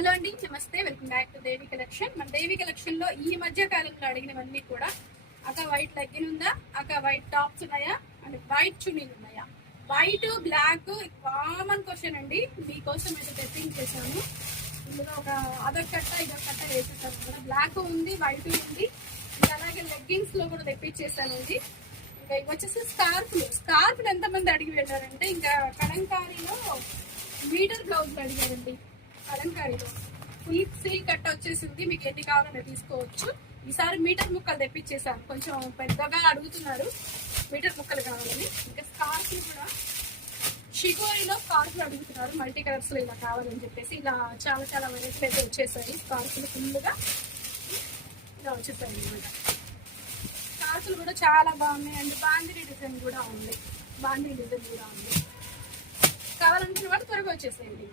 Hello అండి, నమస్తే. Welcome back to Devi collection. మన దేవి కలెక్షన్ లో ఈ మధ్య కాలంలో అడిగినవన్నీ కూడా అక్క వైట్ లెగ్గిన్ ఉందా, అక్క వైట్ టాప్స్ ఉన్నాయా, అండ్ వైట్ చున్నీలు ఉన్నాయా. వైట్ బ్లాక్ కామన్ క్వశ్చన్ అండి. మీకోసం అయితే తెప్పించేసాను. ఇందులో అదొక కట్ట ఇదొక కట్ట వేసేసాను కూడా. బ్లాక్ ఉంది, వైట్ ఉంది, ఇంకా అలాగే లెగ్గిన్స్ లో కూడా తెప్పించేసానండి. ఇంకా ఇవి వచ్చేసి స్కార్ఫ్లు ఎంతమంది అడిగి వెళ్ళారంటే, ఇంకా కలంకారీలో మీటర్ బ్లౌజ్లు అడిగారండి. కలంకారీలో ఫుల్ సీల్ కట్ట వచ్చేసింది. మీకు ఎన్ని కావాలన్నా తీసుకోవచ్చు. ఈసారి మీటర్ ముక్కలు తెప్పించేసాను. కొంచెం పెద్దగా అడుగుతున్నారు, మీటర్ ముక్కలు కావాలని. ఇంకా స్కార్ఫ్లు కూడా షిగోరిలో స్కార్ఫ్లు అడుగుతున్నారు, మల్టీ కలర్స్ లో ఇలా కావాలని చెప్పేసి. ఇలా చాలా చాలా వెరైటీలు అయితే వచ్చేసాయి. స్కార్ఫ్లు ఫుల్గా ఇలా వచ్చేసాయి అనమాట. స్కార్ఫ్లు కూడా చాలా బాగున్నాయి. అండ్ బాందిని డిజైన్ కూడా ఉంది. కావాలనుకున్న వాళ్ళు త్వరగా వచ్చేసేయండి.